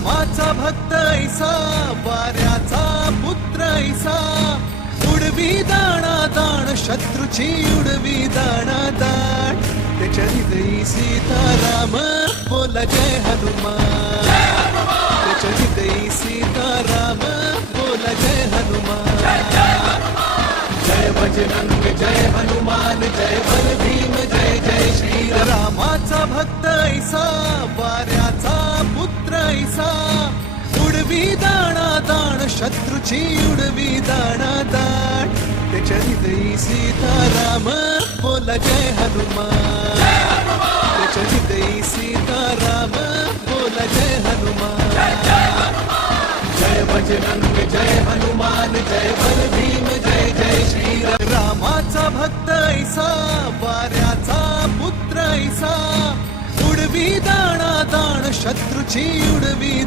रामाचा भक्त ऐसा वाऱ्याचा पुत्र ऐसा उडवी दाणा दाण शत्रूची उडवी दाणा दाण त्याच्या हृदयी सीताराम बोला जय हनुमान त्याच्या हृदयी सीताराम बोला जय हनुमान जय बजरंग जय हनुमान जय बल भीम जय जय श्री रामाचा भक्त ऐसा वाऱ्याचा पुत्र ऐसा उडवी दाणा दाण शत्रूची उडवी दाणा दाण त्याच्या हृदयी सीताराम बोला जय हनुमान त्याच्या हृदयी सीताराम बोला जय हनुमान जय बजरंग जय हनुमान जय बल भीम जय जय श्री रामाचा भक्त ऐसा वाऱ्याचा पुत्र ऐसा उडवी दाणा दाण शत्रूची उडवी